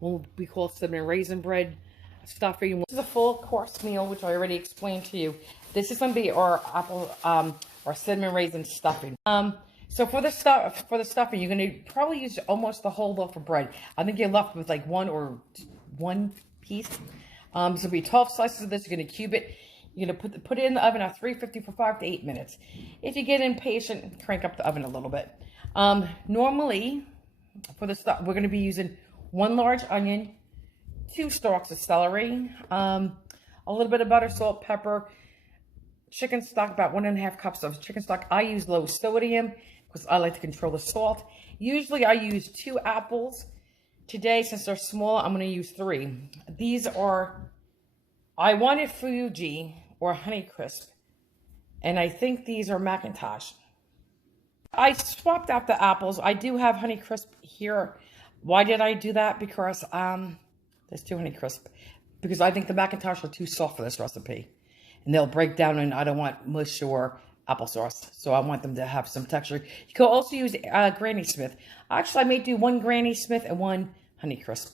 What we call cinnamon raisin bread stuffing. This is a full course meal, which I already explained to you. This is going to be our our cinnamon raisin stuffing. So for the stuffing, you're going to probably use almost the whole loaf of bread. I think you're left with like one piece. So it'll be 12 slices of this. You're going to cube it. You're going to put it in the oven at 350 for 5 to 8 minutes. If you get impatient, crank up the oven a little bit. Normally, for the stuff, we're going to be using 1 large onion, 2 stalks of celery, a little bit of butter, salt, pepper, chicken stock, about 1.5 cups of chicken stock. I use low sodium because I like to control the salt. Usually I use 2 apples. Today, since they're small, I'm going to use 3. These are, I wanted Fuji or Honeycrisp, and I think these are Macintosh. I swapped out the apples. I do have Honeycrisp here. Why did I do that? Because there's 2 Honeycrisp. Because I think the Macintosh are too soft for this recipe. And they'll break down, and I don't want mush or applesauce. So I want them to have some texture. You could also use Granny Smith. Actually, I may do 1 Granny Smith and 1 Honeycrisp.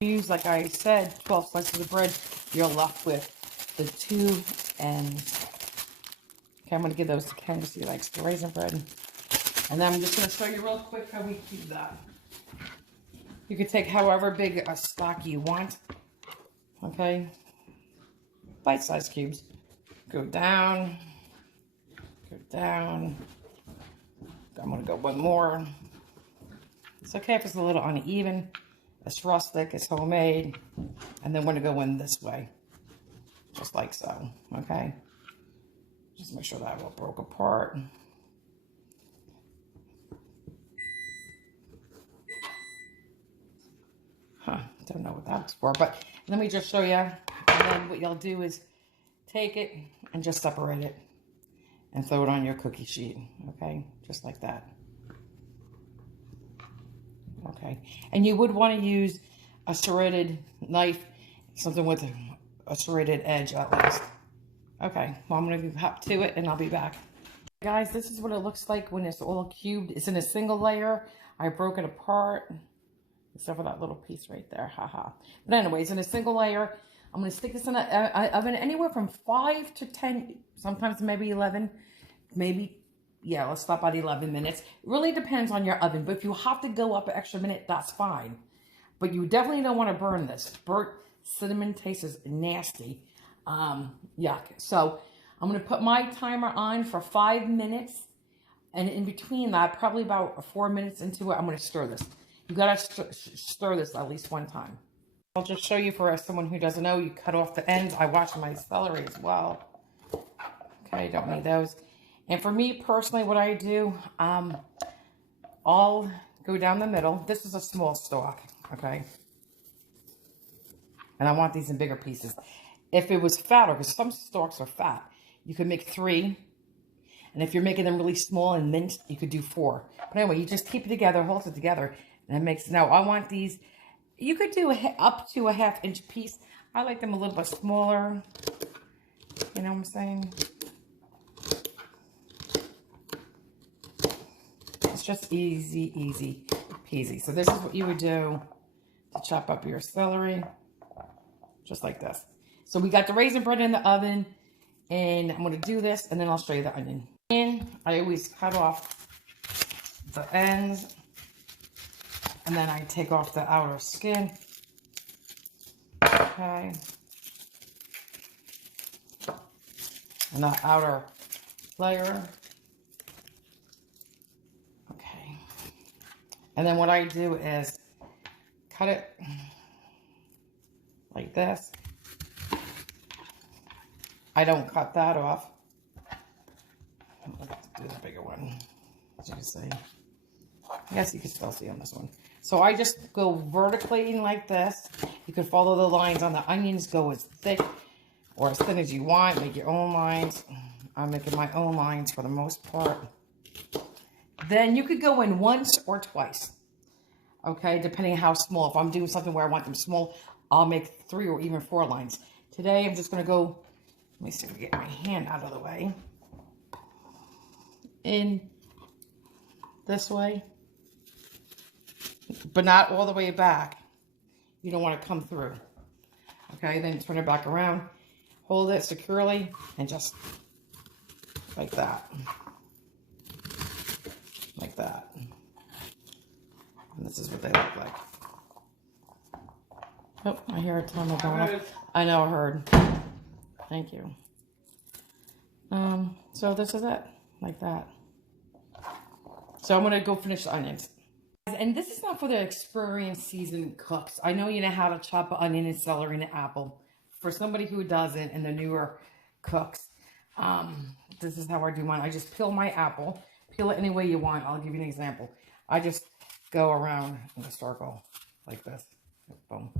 Use, like I said, 12 slices of bread. You're left with the 2 ends. Okay, I'm going to give those to Ken because he likes the raisin bread. And then I'm just going to show you real quick how we cube that. You can take however big a stock you want. Okay. Bite-sized cubes. Go down. Go down. I'm going to go 1 more. It's okay if it's a little uneven. It's rustic. It's homemade. And then we're going to go in this way. Just like so. Okay. Just make sure that all broke apart. Don't know what that's for, but let me just show you. And then what you'll do is take it and just separate it and throw it on your cookie sheet. Okay, just like that. Okay, and you would want to use a serrated knife, something with a serrated edge at least. Okay, well, I'm going to hop to it and I'll be back. Guys, this is what it looks like when it's all cubed. It's in a single layer. I broke it apart. Except for that little piece right there, haha. But anyways, in a single layer, I'm going to stick this in an oven anywhere from 5 to 10, sometimes maybe 11, maybe, yeah, let's stop at 11 minutes. It really depends on your oven, but if you have to go up an extra minute, that's fine. But you definitely don't want to burn this. Burnt cinnamon tastes nasty. Yuck. So I'm going to put my timer on for 5 minutes, and in between that, probably about 4 minutes into it, I'm going to stir this. You gotta stir this at least 1 time. I'll just show you for someone who doesn't know, you cut off the ends. I wash my celery as well. Okay, don't need those. And for me personally, what I do, I'll go down the middle. This is a small stalk, okay? And I want these in bigger pieces. If it was fatter, because some stalks are fat, you could make 3. And if you're making them really small and minced, you could do 4. But anyway, you just keep it together, hold it together. And it makes, now I want these, you could do up to a 1/2 inch piece. I like them a little bit smaller. You know what I'm saying? It's just easy peasy. So this is what you would do to chop up your celery. Just like this. So we got the raisin bread in the oven. And I'm going to do this, and then I'll show you the onion. And I always cut off the ends. And then I take off the outer skin. Okay. And that outer layer. Okay. And then what I do is cut it like this. I don't cut that off. Let's do the bigger one, as you can see. I guess you can still see on this one. So I just go vertically like this. You can follow the lines on the onions. Go as thick or as thin as you want. Make your own lines. I'm making my own lines for the most part. Then you could go in once or twice. Okay, depending how small. If I'm doing something where I want them small, I'll make 3 or even 4 lines. Today I'm just going to go, let me see if I can get my hand out of the way. In this way. but not all the way back. You don't want to come through. Okay, then turn it back around. Hold it securely and just like that. Like that. And this is what they look like. Oh, I hear a ton of bottle. I know, I heard. Thank you. So this is it. Like that. So I'm going to go finish the onions. And this is not for the experienced seasoned cooks. I know you know how to chop an onion and celery and an apple. For somebody who doesn't and the newer cooks, this is how I do mine. I just peel my apple. Peel it any way you want. I'll give you an example. I just go around in a circle like this. Boom.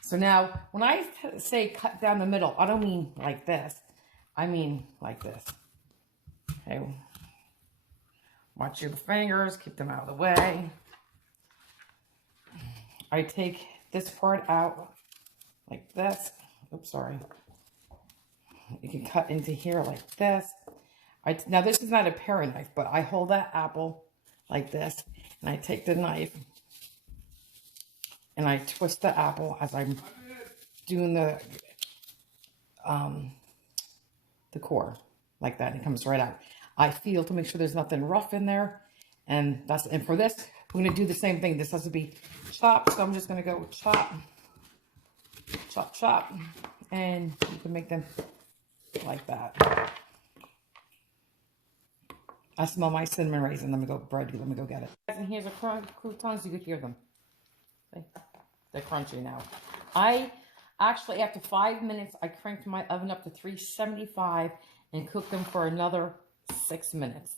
So now, when I say cut down the middle, I don't mean like this. I mean like this. Okay. Watch your fingers. Keep them out of the way. I take this part out like this. Oops, sorry. You can cut into here like this. Now, this is not a paring knife, but I hold that apple like this, and I take the knife, and I twist the apple as I'm doing the core, like that, and it comes right out. I feel to make sure there's nothing rough in there, and for this, we're going to do the same thing. This has to be chopped, so I'm just going to go chop, chop, chop, and you can make them like that. I smell my cinnamon raisin. Let me go get it. And here's a croutons. You could hear them. They're crunchy now. I actually, after 5 minutes, I cranked my oven up to 375 and cooked them for another 6 minutes.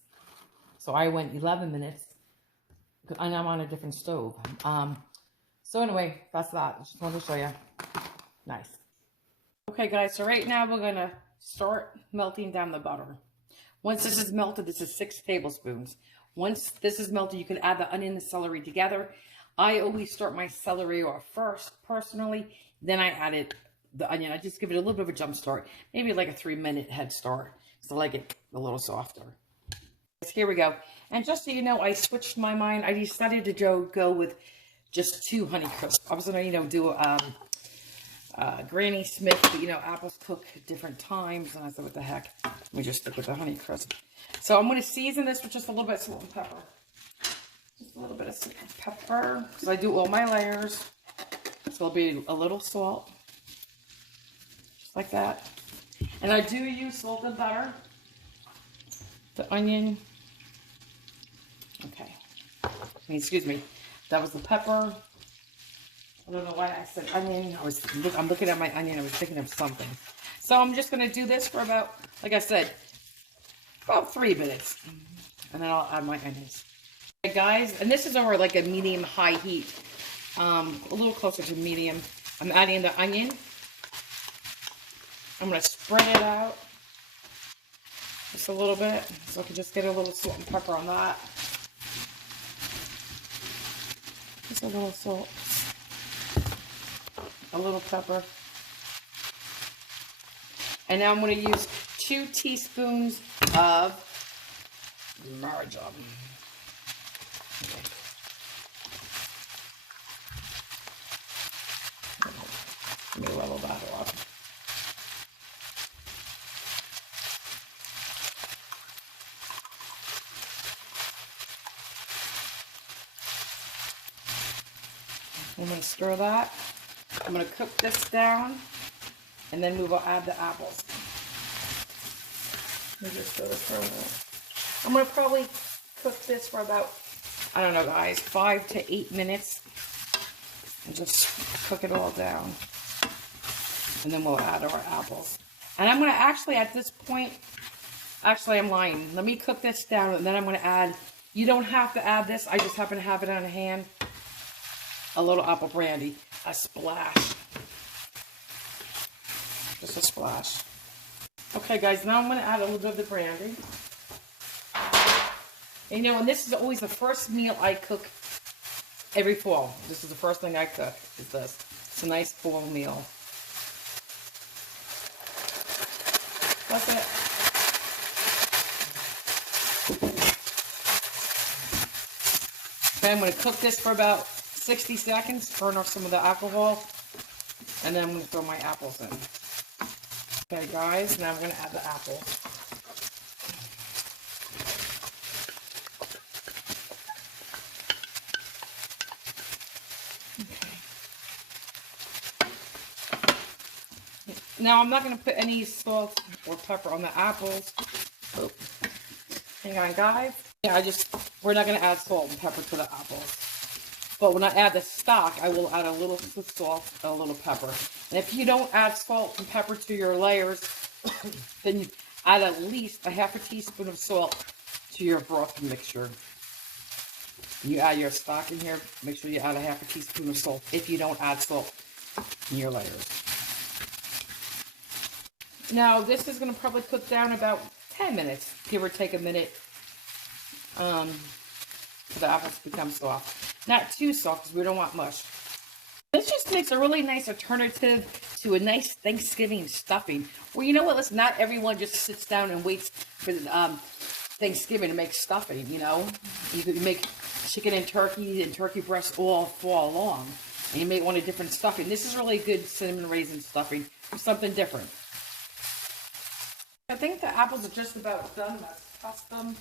So I went 11 minutes, and I'm on a different stove. So anyway, that's that. I just wanted to show you. Nice. Okay, guys. So right now we're gonna start melting down the butter. Once this is melted, this is 6 tablespoons. Once this is melted, you can add the onion and the celery together. I always start my celery off first, personally. Then I added the onion. I just give it a little bit of a jump start. Maybe like a 3-minute head start. So I like it a little softer. Here we go. And just so you know, I switched my mind. I decided to go with just 2 Honeycrisp. I was going to, do Granny Smith, but apples cook at different times, and I said, what the heck? Let me just stick with the Honeycrisp. So I'm going to season this with just a little bit of salt and pepper. Just a little bit of salt and pepper, because I do all my layers. So there'll be a little salt, just like that. And I do use salt and butter. The onion. Okay. Excuse me. That was the pepper. I don't know why I said onion. I'm looking at my onion. I was thinking of something. So I'm just going to do this for about, like I said, about 3 minutes. And then I'll add my onions. Okay, guys, and this is over like a medium-high heat. A little closer to medium. I'm adding the onion. I'm going to spread it out just a little bit. So I can just get a little salt and pepper on that. Just a little salt. A little pepper. And now I'm going to use 2 teaspoons of marjoram. Okay. Let me level that off. I'm going to stir that. I'm going to cook this down, and then we will add the apples. Let me just stir this for a minute. I'm going to probably cook this for about, I don't know, guys, 5 to 8 minutes. And just cook it all down. And then we'll add our apples. And I'm going to actually, at this point, actually, I'm lying. Let me cook this down, and then I'm going to add, you don't have to add this. I just happen to have it on hand. A little apple brandy. A splash. Just a splash. Okay, guys, now I'm going to add a little bit of the brandy. And and this is always the first meal I cook every fall. This is the first thing I cook, is this. It's a nice fall meal. That's it. Okay, I'm going to cook this for about 60 seconds, burn off some of the alcohol, and then I'm going to throw my apples in. Okay, guys, now I'm going to add the apples. Now, I'm not going to put any salt or pepper on the apples. Oh. Hang on, guys. Yeah, we're not going to add salt and pepper to the apples. But when I add the stock, I will add a little salt and a little pepper. And if you don't add salt and pepper to your layers, then you add at least a half a teaspoon of salt to your broth mixture. You add your stock in here, make sure you add a half a teaspoon of salt if you don't add salt in your layers. Now, this is going to probably cook down about 10 minutes, give or take a minute, for the apples to become soft. Not too soft, because we don't want mush. This just makes a really nice alternative to a nice Thanksgiving stuffing. Well, you know what? Listen, not everyone just sits down and waits for Thanksgiving to make stuffing, you know? You could make chicken and turkey breasts all fall along. And you may want a different stuffing. This is really good cinnamon raisin stuffing. Something different. I think the apples are just about done. Let's test them.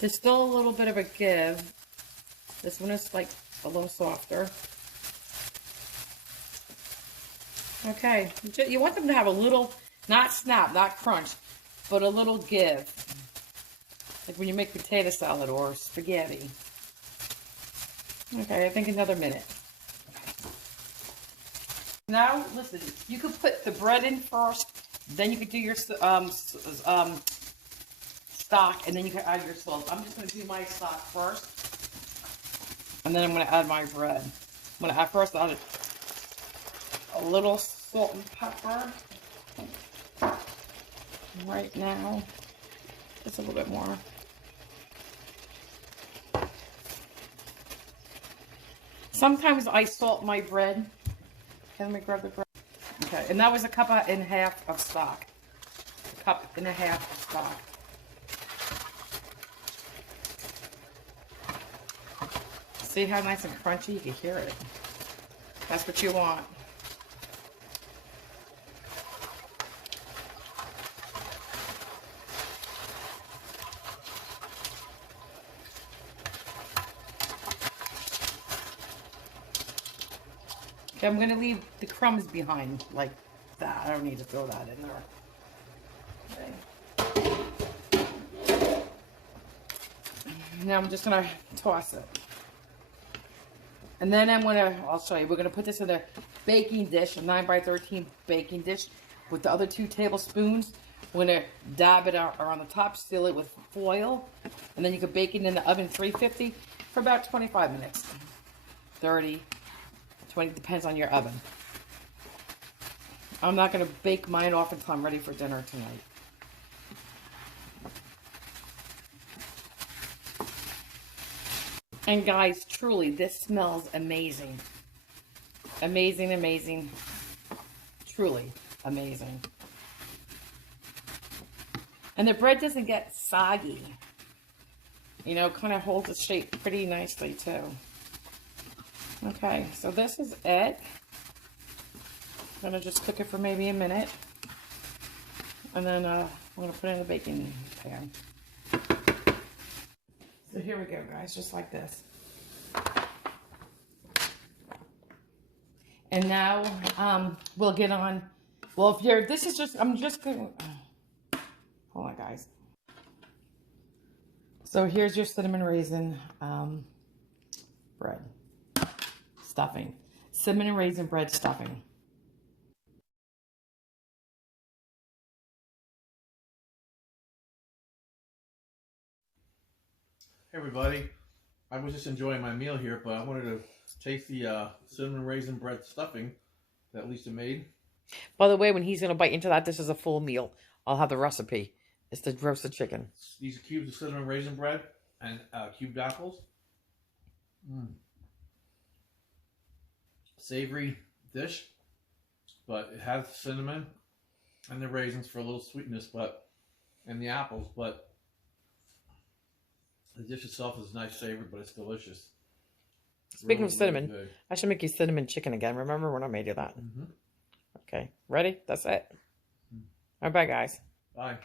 There's still a little bit of a give. This one is like a little softer. Okay, you want them to have a little, not snap, not crunch, but a little give. Like when you make potato salad or spaghetti. Okay, I think another minute. Now, listen, you could put the bread in first, then you could do your stock, and then you can add your salt. I'm just going to do my stock first, and then I'm going to add my bread. I'm going to add a little salt and pepper right now, just a little bit more. Sometimes I salt my bread. Let me grab the bread. Okay, and that was a cup and a half of stock. A cup and a half of stock. See how nice and crunchy? You can hear it. That's what you want. Okay, I'm going to leave the crumbs behind like that. I don't need to throw that in there. Okay. Now I'm just going to toss it. And then I'll show you, we're going to put this in a baking dish, a 9x13 baking dish with the other 2 tablespoons. We're going to dab it around the top, seal it with foil, and then you can bake it in the oven 350 for about 25 minutes. 30, 20, depends on your oven. I'm not going to bake mine off until I'm ready for dinner tonight. And guys, truly, this smells amazing. Amazing, amazing. Truly amazing. And the bread doesn't get soggy. You know, kind of holds its shape pretty nicely too. Okay, so this is it. I'm going to just cook it for maybe a minute. And then I'm going to put it in the baking pan. So here we go, guys, just like this. And now we'll get on. Well, if you're, this is just, I'm just going to, hold on, guys. So here's your cinnamon raisin bread stuffing. Cinnamon raisin bread stuffing. Hey everybody, I was just enjoying my meal here, but I wanted to taste the cinnamon raisin bread stuffing that Lisa made. By the way, when he's going to bite into that, this is a full meal. I'll have the recipe. It's the roasted chicken. These are cubes of cinnamon raisin bread and cubed apples. Savory dish, but it has cinnamon and the raisins for a little sweetness, and the apples, but the dish itself is nice flavor, but it's delicious. Speaking of Really, cinnamon, really good. I should make you cinnamon chicken again. Remember when I made you that? Mm-hmm. Okay, ready? That's it. All right, bye, guys. Bye.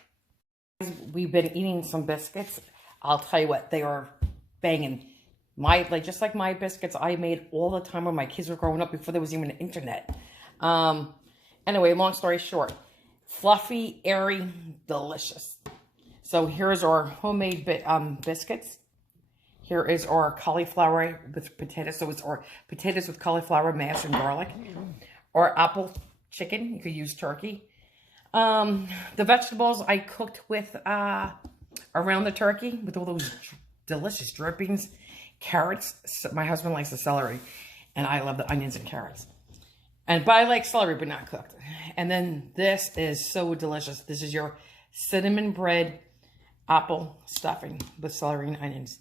We've been eating some biscuits. I'll tell you what, they are banging. Just like my biscuits, I made all the time when my kids were growing up before there was even an internet. Anyway, long story short, fluffy, airy, delicious. So here's our homemade biscuits. Here is our cauliflower with potatoes. So it's our potatoes with cauliflower, mash, and garlic. Or apple chicken. You could use turkey. The vegetables I cooked with around the turkey with all those delicious drippings. Carrots. My husband likes the celery, and I love the onions and carrots. But I like celery, but not cooked. And then this is so delicious. This is your cinnamon bread apple stuffing with celery and onions.